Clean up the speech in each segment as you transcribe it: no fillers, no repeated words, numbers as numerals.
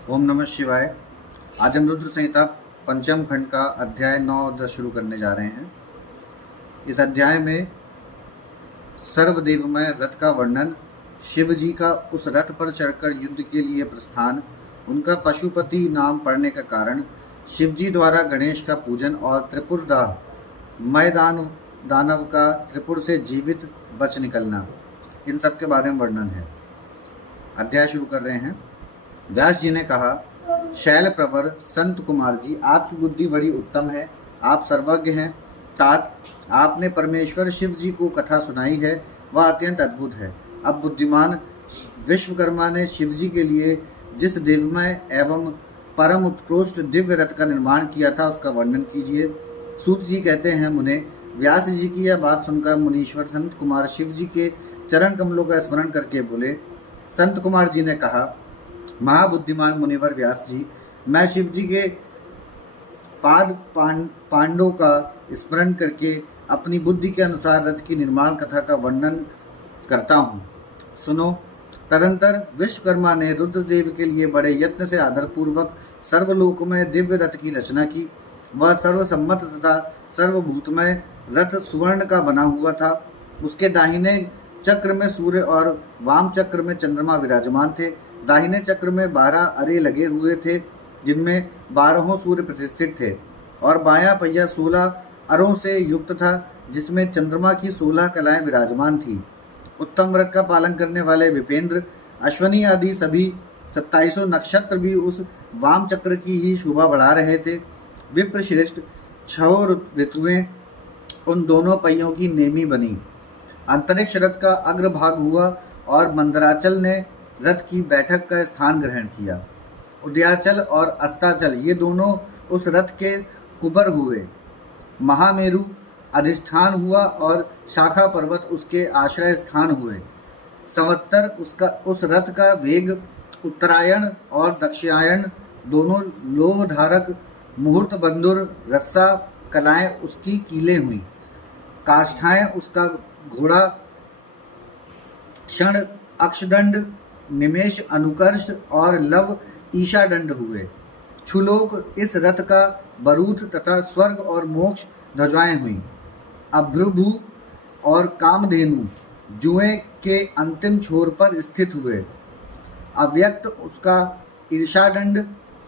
ओम नमः शिवाय। आज हम रुद्र संहिता पंचम खंड का अध्याय 9 और 10 शुरू करने जा रहे हैं। इस अध्याय में सर्वदेवमय रथ का वर्णन, शिव जी का उस रथ पर चढ़कर युद्ध के लिए प्रस्थान, उनका पशुपति नाम पड़ने का कारण, शिव जी द्वारा गणेश का पूजन और त्रिपुर दानव का त्रिपुर से जीवित बच निकलना, इन सब के बारे में वर्णन है। अध्याय शुरू कर रहे हैं। व्यास जी ने कहा, शैल प्रवर संत कुमार जी, आपकी बुद्धि बड़ी उत्तम है, आप सर्वज्ञ हैं। तात, आपने परमेश्वर शिव जी को कथा सुनाई है, वह अत्यंत अद्भुत है। अब बुद्धिमान विश्वकर्मा ने शिव जी के लिए जिस देवमय एवं परम उत्कृष्ट दिव्य रथ का निर्माण किया था, उसका वर्णन कीजिए। सूत जी कहते हैं, मुने, व्यास जी की यह बात सुनकर मुनीश्वर संत कुमार शिव जी के चरण कमलों का स्मरण करके बोले। संत कुमार जी ने कहा, महाबुद्धिमान मुनिवर व्यास जी, मैं शिव जी के पांडों का स्मरण करके अपनी बुद्धि के अनुसार रथ की निर्माण कथा का वर्णन करता हूँ, सुनो। तदंतर विश्वकर्मा ने रुद्रदेव के लिए बड़े यत्न से आदरपूर्वक सर्वलोकमय दिव्य रथ की रचना की। वह सर्वसम्मत तथा सर्वभूतमय रथ सुवर्ण का बना हुआ था। उसके दाहिने चक्र में सूर्य और वाम चक्र में चंद्रमा विराजमान थे। दाहिने चक्र में 12 अरे लगे हुए थे, जिनमें 12 सूर्य प्रतिष्ठित थे, और बायां पहिया 16 अरों से युक्त था, जिसमें चंद्रमा की 16 कलाएं विराजमान थी। उत्तम व्रत का पालन करने वाले विपेंद्र, अश्वनी आदि सभी 2700 नक्षत्र भी उस वाम चक्र की ही शोभा बढ़ा रहे थे। विप्र श्रेष्ठ 6 ऋतुएं उन दोनों पहियों की नेमी बनी। अंतरिक्ष रथ का अग्रभाग हुआ और मंदराचल ने रथ की बैठक का स्थान ग्रहण किया। उदयाचल और अस्ताचल ये दोनों उस रथ के कुबर हुए। महामेरु अधिष्ठान हुआ और शाखा पर्वत उसके आश्रय स्थान हुए। संवत्तर उस रथ का वेग, उत्तरायण और दक्षिणायन दोनों लोह धारक मुहूर्त बंधुर रस्सा कलाएं उसकी कीलें हुई। काष्ठाएं उसका घोड़ा, क्षण अक्षदंड, निमेष अनुकर्ष और लव ईशादंड हुए। छुलोक इस रथ का बरूथ तथा स्वर्ग और मोक्ष ध्वजाएं हुई। अभ्रुभु और कामधेनु जुए के अंतिम छोर पर स्थित हुए। अव्यक्त उसका ईर्षादंड,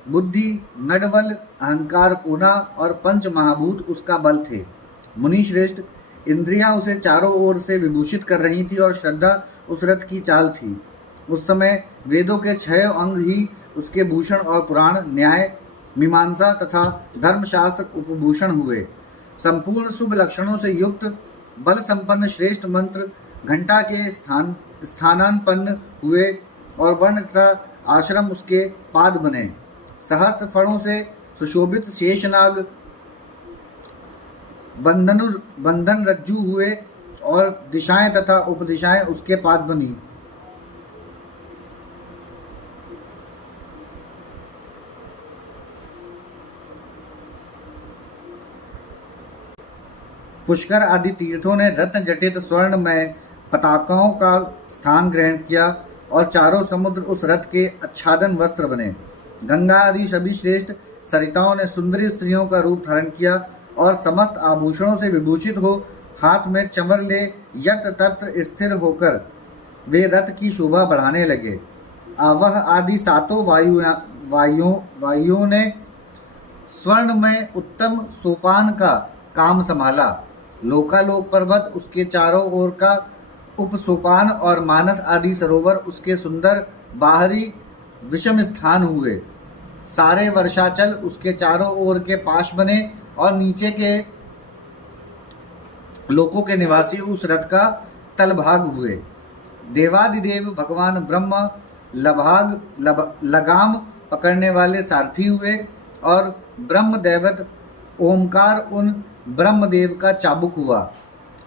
बुद्धि, नडबल, अहंकार कोना और पंच महाभूत उसका बल थे। मुनि श्रेष्ठ, इंद्रियां उसे चारों ओर से विभूषित कर रही थी और श्रद्धा उस रथ की चाल थी। उस समय वेदों के 6 अंग ही उसके भूषण और पुराण, न्याय, मीमांसा तथा धर्मशास्त्र उपभूषण हुए। संपूर्ण शुभ लक्षणों से युक्त बल संपन्न श्रेष्ठ मंत्र घंटा के स्थानापन्न हुए और वर्ण तथा आश्रम उसके पाद बने। सहस्त्र फणों से सुशोभित शेषनाग बंधन रज्जु हुए और दिशाएं तथा उपदिशाएं उसके पाद बनी। पुष्कर आदि तीर्थों ने रत्न जटित स्वर्ण में पताकाओं का स्थान ग्रहण किया और चारों समुद्र उस रथ के आच्छादन वस्त्र बने। गंगा आदि सभी श्रेष्ठ सरिताओं ने सुंदरी स्त्रियों का रूप धारण किया और समस्त आभूषणों से विभूषित हो हाथ में चंवर ले यत्र तत्र स्थिर होकर वे रथ की शोभा बढ़ाने लगे। आवह आदि 7 वायुओं ने स्वर्ण में उत्तम सोपान का काम संभाला। लोकालोक पर्वत उसके चारों ओर का उपसोपान और मानस आदि सरोवर उसके सुंदर बाहरी विषम स्थान हुए। सारे वर्षाचल उसके चारों ओर के पाश बने और नीचे के लोकों के निवासी उस रथ का तलभाग हुए। देवादिदेव भगवान ब्रह्म लगाम पकड़ने वाले सारथी हुए और ब्रह्म दैवत ओमकार उन ब्रह्मदेव का चाबुक हुआ।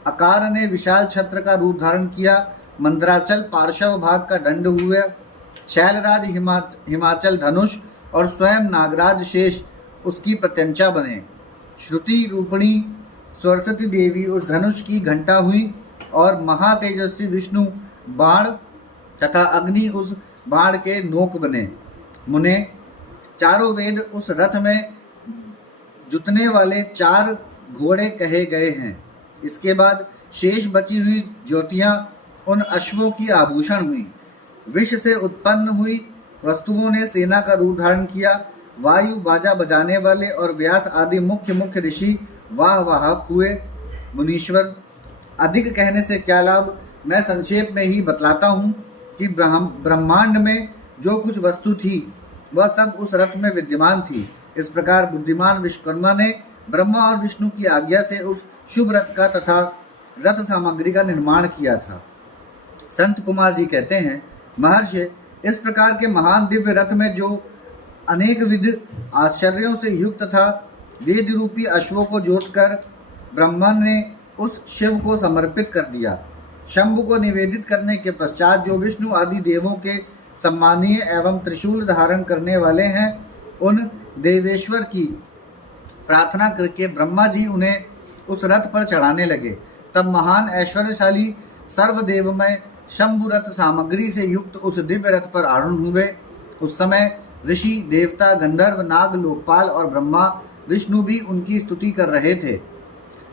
अकार ने विशाल छत्र का रूप धारण किया। मंदराचल पार्श्व भाग का दंड हुए। शैलराज हिमाचल धनुष और स्वयं नागराज शेष उसकी प्रत्यंचा बने। श्रुति रूपिणी सरस्वती देवी उस धनुष की घंटा हुई और महातेजस्वी विष्णु बाण तथा अग्नि उस बाण के नोक बने। मुने, चारों वेद उस रथ में जुतने वाले 4 घोड़े कहे गए हैं। इसके बाद शेष बची हुई ज्योतियां उन अश्वों की आभूषण हुई। विष से उत्पन्न हुई वस्तुओं ने सेना का रूप धारण किया। वायु बाजा बजाने वाले और व्यास आदि मुख्य मुख्य ऋषि वाह वाहक हुए। मुनीश्वर, अधिक कहने से क्या लाभ, मैं संक्षेप में ही बतलाता हूँ कि ब्रह्मांड में जो कुछ वस्तु थी वह सब उस रथ में विद्यमान थी। इस प्रकार बुद्धिमान विश्वकर्मा ने ब्रह्मा और विष्णु की आज्ञा से उस शुभ रथ का तथा रथ सामग्री का निर्माण किया था। संत कुमार जी कहते हैं, महर्षि, इस प्रकार के महान दिव्य रथ में जो अनेक विध आश्चर्यों से युक्त था, वेद रूपी अश्वों को जोतकर ब्रह्मा ने उस शिव को समर्पित कर दिया। शंभु को निवेदित करने के पश्चात जो विष्णु आदि देवों के सम्मानीय एवं त्रिशूल धारण करने वाले हैं, उन देवेश्वर की प्रार्थना करके ब्रह्मा जी उन्हें उस रथ पर चढ़ाने लगे। तब महान ऐश्वर्यशाली सर्वदेवमय शंभु रथ सामग्री से युक्त उस दिव्य रथ पर आरूढ़ हुए। उस समय ऋषि, देवता, गंधर्व, नाग, लोकपाल और ब्रह्मा विष्णु भी उनकी स्तुति कर रहे थे।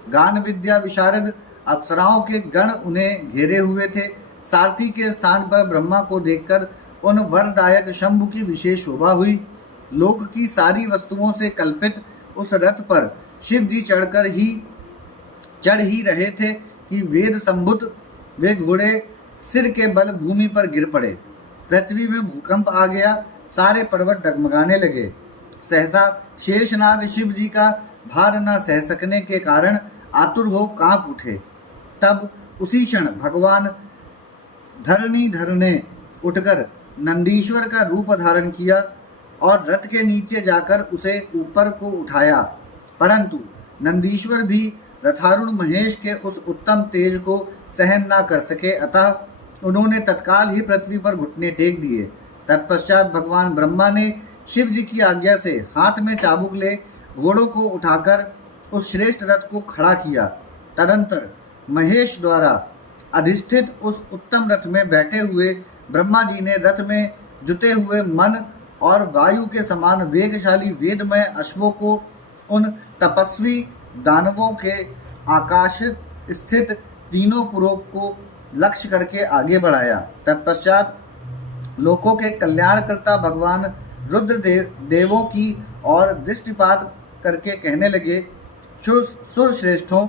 गान विद्या विशारद अप्सराओं के गण उन्हें घेरे हुए थे। सारथी के स्थान पर ब्रह्मा को देखकर उन वरदायक शंभु की विशेष शोभा हुई। लोक की सारी वस्तुओं से कल्पित उस रथ पर शिव जी चढ़ ही रहे थे कि वेद संभुत वे घोड़े सिर के बल भूमि पर गिर पड़े। पृथ्वी में भूकंप आ गया, सारे पर्वत डगमगाने लगे। सहसा शेषनाग शिव जी का भार न सह सकने के कारण आतुर हो कांप उठे। तब उसी क्षण भगवान धरणीधर ने उठकर नंदीश्वर का रूप धारण किया और रथ के नीचे जाकर उसे ऊपर को उठाया, परंतु नंदीश्वर भी रथारूढ़ महेश के उस उत्तम तेज को सहन न कर सके, अतः उन्होंने तत्काल ही पृथ्वी पर घुटने टेक दिए। तत्पश्चात भगवान ब्रह्मा ने शिव जी की आज्ञा से हाथ में चाबुक ले घोड़ों को उठाकर उस श्रेष्ठ रथ को खड़ा किया। तदंतर महेश द्वारा अधिष्ठित उस उत्तम रथ में बैठे हुए ब्रह्मा जी ने रथ में जुते हुए मन और वायु के समान वेगशाली वेदमय अश्वों को उन तपस्वी दानवों के आकाश स्थित तीनों पुरों को लक्ष्य करके आगे बढ़ाया। तत्पश्चात लोकों के कल्याणकर्ता भगवान रुद्र देवों की ओर दृष्टिपात करके कहने लगे, सुरश्रेष्ठों,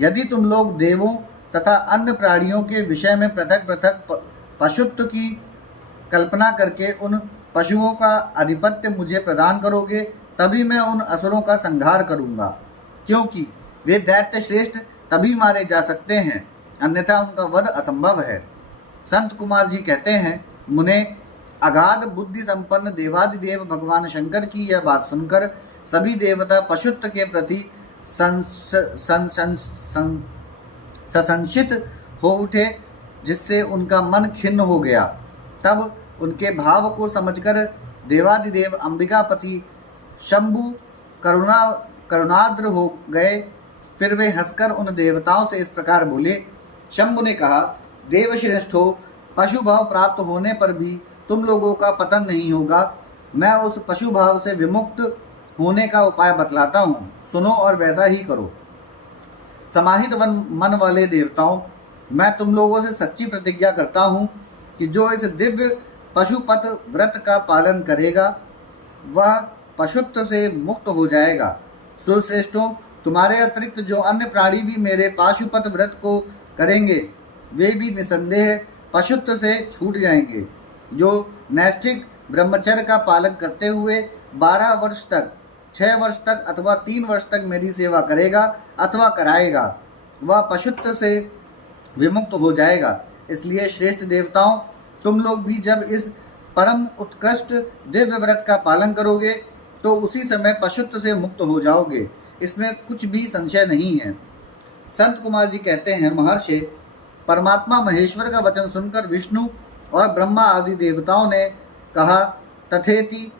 यदि तुम लोग देवों तथा अन्य प्राणियों के विषय में पृथक पृथक पशुत्व की कल्पना करके उन पशुओं का आधिपत्य मुझे प्रदान करोगे, तभी मैं उन असुरों का संहार करूंगा, क्योंकि वे दैत्य श्रेष्ठ तभी मारे जा सकते हैं, अन्यथा उनका वध असंभव है। संत कुमार जी कहते हैं, मुने, अगाध बुद्धि संपन्न देवादिदेव भगवान शंकर की यह बात सुनकर सभी देवता पशुत्व के प्रति ससंशित हो उठे, जिससे उनका मन खिन्न हो गया। तब उनके भाव को समझकर देवादिदेव अंबिकापति शंभु करुणाद्र हो गए। फिर वे हंसकर उन देवताओं से इस प्रकार बोले। शंभु ने कहा, देवश्रेष्ठो, पशु भाव प्राप्त होने पर भी तुम लोगों का पतन नहीं होगा। मैं उस पशु भाव से विमुक्त होने का उपाय बतलाता हूँ, सुनो और वैसा ही करो। समाहित मन वाले देवताओं, मैं तुम लोगों से सच्ची प्रतिज्ञा करता हूँ कि जो इस दिव्य पशुपत व्रत का पालन करेगा वह पशुत्व से मुक्त हो जाएगा। सुश्रेष्ठों, तुम्हारे अतिरिक्त जो अन्य प्राणी भी मेरे पाशुपत व्रत को करेंगे वे भी निसंदेह पशुत्व से छूट जाएंगे। जो नैष्ठिक ब्रह्मचर्य का पालन करते हुए 12 वर्ष तक, 6 वर्ष तक अथवा 3 वर्ष तक मेरी सेवा करेगा अथवा कराएगा, वह पशुत्व से विमुक्त हो जाएगा। इसलिए श्रेष्ठ देवताओं, तुम लोग भी जब इस परम उत्कृष्ट दिव्य व्रत का पालन करोगे तो उसी समय पशुत्व से मुक्त हो जाओगे, इसमें कुछ भी संशय नहीं है। संत कुमार जी कहते हैं, महर्षि, परमात्मा महेश्वर का वचन सुनकर विष्णु और ब्रह्मा आदि देवताओं ने कहा, तथेति,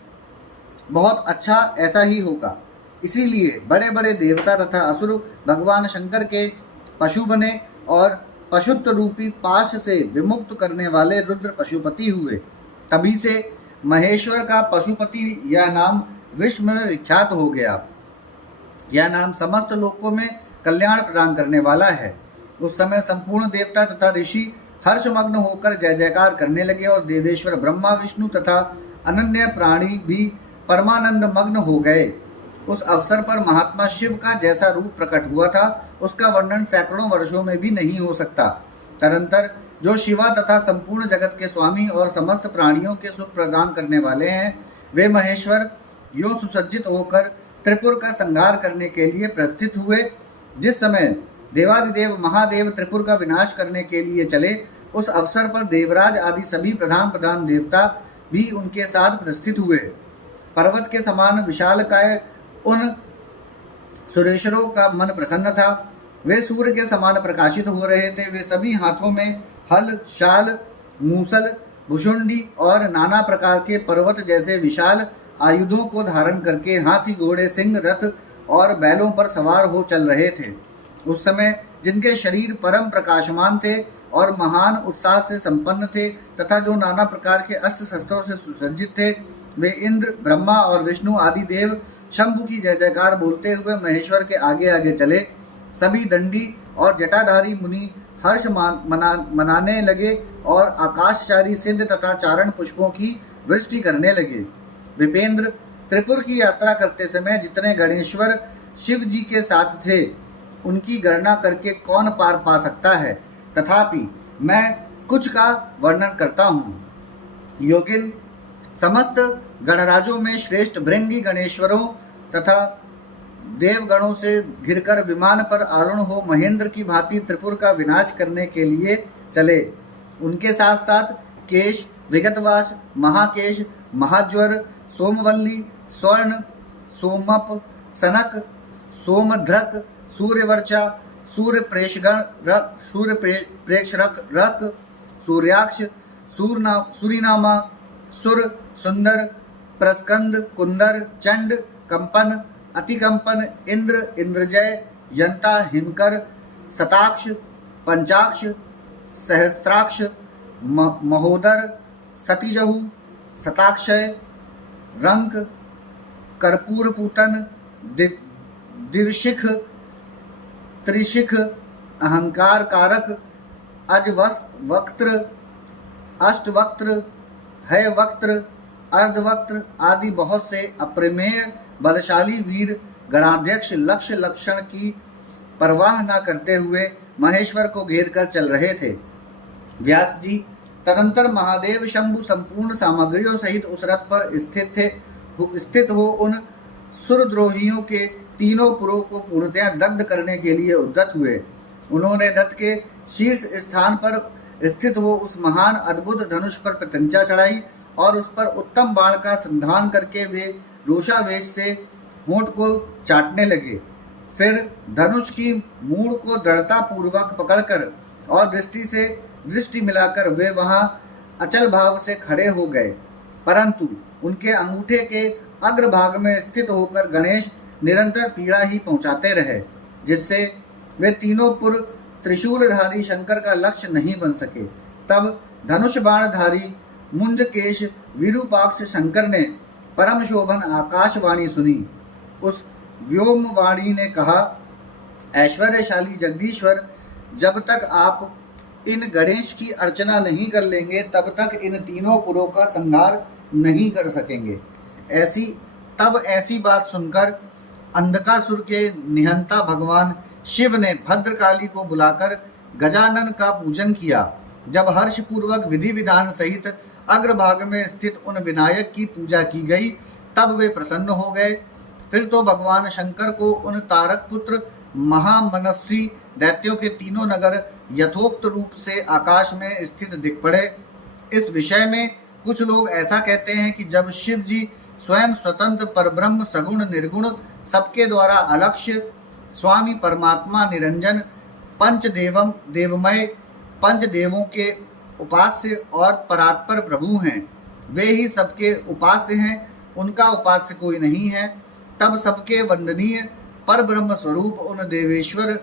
बहुत अच्छा, ऐसा ही होगा। इसीलिए बड़े बड़े देवता तथा असुर भगवान शंकर के पशु बने और पशुत्व रूपी पाश से विमुक्त करने वाले रुद्र पशुपति हुए। तभी से महेश्वर का पशुपति यह नाम विश्व में विख्यात हो गया। यह नाम समस्त लोकों में कल्याण प्रदान करने वाला है। उस समय संपूर्ण देवता तथा ऋषि हर्षमग्न होकर जय जयकार करने लगे और देवेश्वर ब्रह्मा विष्णु तथा अनन्य प्राणी भी परमानंद मग्न हो गए। उस अवसर पर महात्मा शिव का जैसा रूप प्रकट हुआ था उसका वर्णन सैकड़ों वर्षों में भी नहीं हो सकता। तदंतर जो शिवा तथा संपूर्ण जगत के स्वामी और समस्त प्राणियों के सुख प्रदान करने वाले हैं, वे महेश्वर यो सुसज्जित होकर त्रिपुर का संहार करने के लिए प्रस्थित हुए। जिस समय देवादिदेव महादेव त्रिपुर का विनाश करने के लिए चले, उस अवसर पर देवराज आदि सभी प्रधान प्रधान देवता भी उनके साथ प्रस्थित हुए। पर्वत के समान विशालकाय उन सुरेश्वरों का मन प्रसन्न था। वे सूर्य के समान प्रकाशित हो रहे थे। वे सभी हाथों में हल, शाल, मूसल, भुषुंडी और नाना प्रकार के पर्वत जैसे विशाल आयुधों को धारण करके हाथी, घोड़े, सिंह, रथ और बैलों पर सवार हो चल रहे थे। उस समय जिनके शरीर परम प्रकाशमान थे और महान उत्साह से संपन्न थे तथा जो नाना प्रकार के अस्त्र शस्त्रों से सुसज्जित थे, वे इंद्र, ब्रह्मा और विष्णु आदि देव शंभु की जय जयकार बोलते हुए महेश्वर के आगे आगे चले। सभी दंडी और जटाधारी मुनि हर्ष मनाने लगे और आकाशचारी सिद्ध तथा चारण पुष्पों की वृष्टि करने लगे। विपेंद्र, त्रिपुर की यात्रा करते समय जितने गणेश्वर शिव जी के साथ थे, उनकी गणना करके कौन पार पा सकता है। तथापि मैं कुछ का वर्णन करता हूँ। योगिन, समस्त गणराजों में श्रेष्ठ भृंगी गणेश्वरों तथा देवगणों से घिरकर विमान पर आरूढ़ हो महेंद्र की भांति त्रिपुर का विनाश करने के लिए चले। उनके साथ साथ केश, विगतवास, महाकेश, महाज्वर, सोमवल्ली, स्वर्ण, सोमप, सनक, सोमध्रक, सूर्यवर्चा, सूर्यप्रेक्षरक, सूर्याक्ष, सूरीनामा, सुर, सुंदर, प्रस्कंद, कुंदर, चंड, कंपन, अतिकंपन, इंद्र, इंद्रजय, यंता, हिमकर, शताक्ष, पंचाक्ष, सहस्त्राक्ष, महोदर, सतीजहु, शताक्षय, रंक, कर्पूरपूतन, दिवशिख, त्रिशिख, अहंकार कारक, अजवक्त्र, अष्टवक्त्र, है वक्त्र, अर्धवक्त्र आदि बहुत से अप्रमेय बलशाली वीर गणाध्यक्ष लक्ष्य लक्षण की परवाह न करते हुए महेश्वर को घेर कर चल रहे थे। व्यास जी, तदंतर महादेव शंभु संपूर्ण सामग्रियों सहित उस रथ पर स्थित हो उन सुरद्रोहियों के तीनों पुरों को पूर्णतया दग्ध करने के लिए उद्यत हुए। उन्होंने रथ के शीर्ष स्थान पर स्थित हो उस महान अद्भुत धनुष पर प्रत्यंचा चढ़ाई और उस पर उत्तम बाण का संधान करके वे रोषावेश से होंठ को चाटने लगे। फिर धनुष की मूड़ को दृढ़ता पूर्वक पकड़कर और दृष्टि मिलाकर वे वहां अचल भाव से खड़े हो गए। परंतु उनके अंगूठे के अग्रभाग में स्थित होकर गणेश निरंतर पीड़ा ही पहुंचाते रहे, जिससे वे तीनों पुर त्रिशूलधारी शंकर का लक्ष्य नहीं बन सके। तब धनुष बाणधारी मुंजकेश विरूपाक्ष शंकर ने परम शोभन आकाशवाणी सुनी। उस व्योमवाणी ने कहा, ऐश्वर्यशाली जगदीश्वर, जब तक आप इन गणेश की अर्चना नहीं कर लेंगे तब तक इन तीनों पुरों का संहार नहीं कर सकेंगे। ऐसी बात सुनकर अंधकासुर के निहंता भगवान शिव ने भद्रकाली को बुलाकर गजानन का पूजन किया। जब हर्षपूर्वक विधि विधान सहित अग्रभाग में स्थित उन विनायक की पूजा की गई, तब वे प्रसन्न हो गए। फिर तो भगवान शंकर को उन तारक पुत्र महामनस्वी दैत्यों के तीनों नगर यथोक्त रूप से आकाश में स्थित दिख पड़े। इस विषय में कुछ लोग ऐसा कहते हैं कि जब शिव जी स्वयं स्वतंत्र परब्रह्म सगुण निर्गुण सबके द्वारा अलक्ष्य स्वामी परमात्मा निरंजन देवमय पंच देवों के उपास्य और परात्पर प्रभु हैं, वे ही सबके उपास्य हैं, उनका उपास्य कोई नहीं है, तब सबके वंदनीय पर ब्रह्म स्वरूप उन देवेश्वर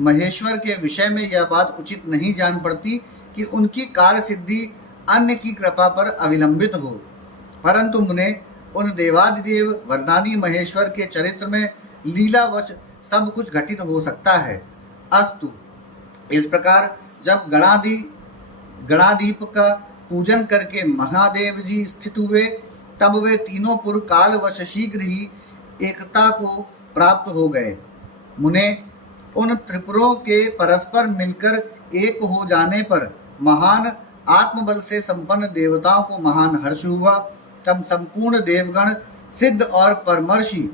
महेश्वर के विषय में यह बात उचित नहीं जान पड़ती कि उनकी कार्य सिद्धि अन्य की कृपा पर अविलंबित हो। परंतु मुने उन देवादिदेव वरदानी महेश्वर के चरित्र में लीलावश सब कुछ घटित हो सकता है। अस्तु। इस प्रकार जब गणादीप का पूजन करके महादेव जी स्थित हुए, तब वे तीनों पुर कालवश शीघ्र ही एकता को प्राप्त हो गए। मुने उन त्रिपुरों के परस्पर मिलकर एक हो जाने पर महान आत्मबल से संपन्न देवताओं को महान हर्ष हुआ। तब संपूर्ण देवगण सिद्ध और परमर्षि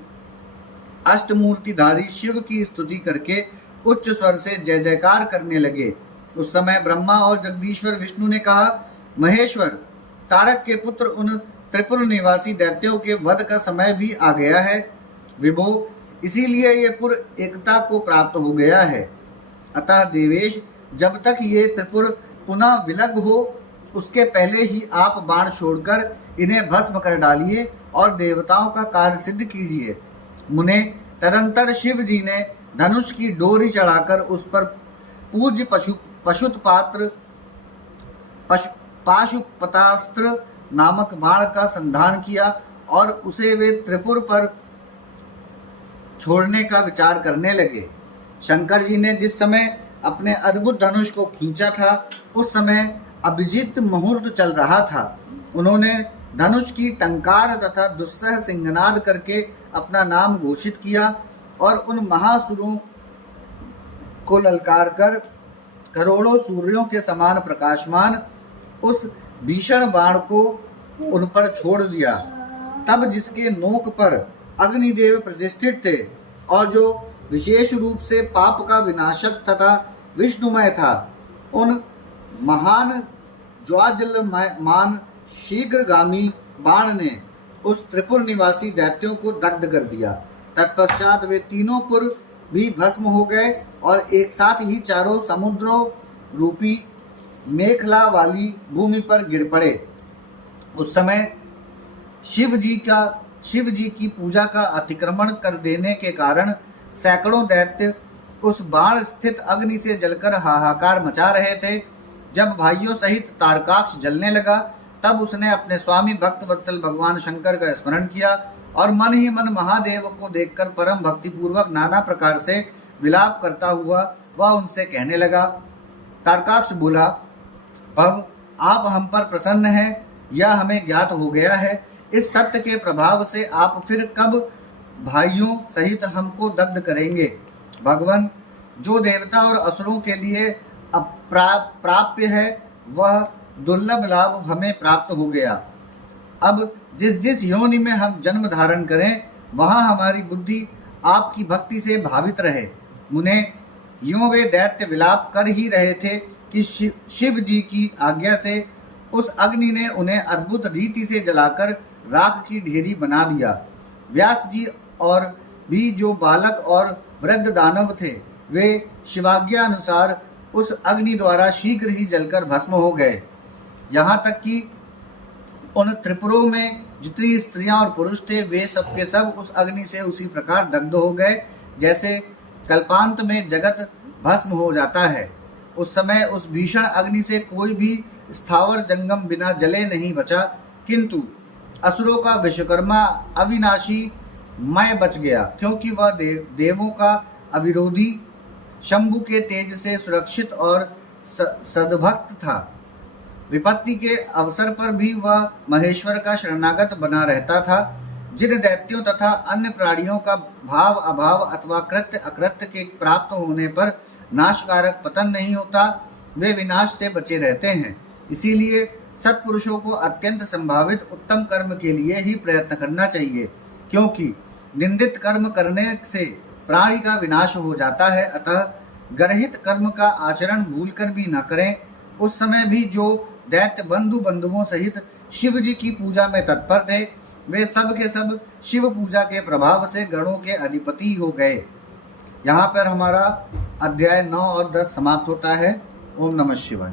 अष्टमूर्तिधारी शिव की स्तुति करके उच्च स्वर से जय जयकार करने लगे। उस समय ब्रह्मा और जगदीश्वर विष्णु ने कहा, महेश्वर, तारक के पुत्र उन त्रिपुर निवासी दैत्यों के वध का समय भी आ गया है। विभो, इसीलिए ये पुर एकता को प्राप्त हो गया है। अतः देवेश, जब तक ये त्रिपुर पुनः विलग हो, उसके पहले ही आप बाण छोड़कर इन्हें भस्म कर डालिए और देवताओं का कार्य सिद्ध कीजिए। मुने, तदंतर शिव जी ने धनुष की डोरी चढ़ाकर उस पर पूज्य पाशुपतास्त्र नामक बाण का संधान किया और उसे वे त्रिपुर पर छोड़ने का विचार करने लगे। शंकर जी ने जिस समय अपने अद्भुत धनुष को खींचा था, उस समय अभिजीत मुहूर्त चल रहा था। उन्होंने धनुष की टंकार तथा दुस्सह सिंहनाद करके अपना नाम घोषित किया और उन महासुरों को ललकार कर करोड़ों सूर्यों के समान प्रकाशमान उस भीषण बाण को उन पर छोड़ दिया। तब जिसके नोक पर अग्निदेव प्रतिष्ठित थे और जो विशेष रूप से पाप का विनाशक तथा विष्णुमय था, उन महान ज्वाजलमान शीघ्रगामी बाण ने उस त्रिपुर निवासी दैत्यों को दग्ध कर दिया। तत्पश्चात वे तीनों पुर भी भस्म हो गए और एक साथ ही चारों समुद्रों रूपी मेखला वाली भूमि पर गिर पड़े। उस समय शिव जी की पूजा का अतिक्रमण कर देने के कारण सैकड़ों दैत्य उस बाण स्थित अग्नि से जलकर हाहाकार मचा रहे थे। जब भाइयों सहित तारकाक्ष जलने लगा, तब उसने अपने स्वामी भक्त वत्सल भगवान शंकर का स्मरण किया और मन ही मन महादेव को देखकर परम भक्ति पूर्वक नाना प्रकार से विलाप करता हुआ वह उनसे कहने लगा। तारकाक्ष बोला, अब आप हम पर प्रसन्न हैं, यह हमें ज्ञात हो गया है। इस सत्य के प्रभाव से आप फिर कब भाइयों सहित हमको दग्ध करेंगे? भगवान, जो देवता और असुरों के लिए प्राप्य है, वह दुर्लभ लाभ हमें प्राप्त हो गया। अब जिस जिस योनि में हम जन्म धारण करें, वहां हमारी बुद्धि आपकी भक्ति से भावित रहे। मुने, यूं वे दैत्य विलाप कर ही रहे थे कि शिव जी की आज्ञा से उस अग्नि ने उन्हें अद्भुत रीति से जलाकर राख की ढेरी बना दिया। व्यास जी और भी जो बालक और वृद्ध दानव थे, वे शिवाज्ञा अनुसार उस अग्नि द्वारा शीघ्र ही जलकर भस्म हो गए। यहाँ तक कि उन त्रिपुरों में जितनी स्त्रियां और पुरुष थे, वे सब के सब उस अग्नि से उसी प्रकार दग्ध हो गए जैसे कल्पांत में जगत भस्म हो जाता है। उस समय उस भीषण अग्नि से कोई भी स्थावर जंगम बिना जले नहीं बचा, किंतु असुरों का विश्वकर्मा अविनाशी मैं बच गया, क्योंकि वह देवों का अविरोधी शंभु के तेज से सुरक्षित और सद्भक्त था। विपत्ति के अवसर पर भी वह महेश्वर का शरणागत बना रहता था। जिन दैत्यों तथा अन्य प्राणियों का भाव अभाव अथवा कृत्य अकृत्य के प्राप्त होने पर नाशकारक पतन नहीं होता, वे विनाश से बचे रहते हैं। इसीलिए सत्पुरुषों को अत्यंत संभावित उत्तम कर्म के लिए ही प्रयत्न करना चाहिए, क्योंकि निंदित कर्म करने से प्राणी का विनाश हो जाता है। अतः गर्हित कर्म का आचरण भूलकर भी न करें। उस समय भी जो दैत्य बंधुओं सहित शिव जी की पूजा में तत्पर थे, वे सब के सब शिव पूजा के प्रभाव से गणों के अधिपति हो गए। यहाँ पर हमारा अध्याय 9 और 10 समाप्त होता है। ओम नमः शिवाय।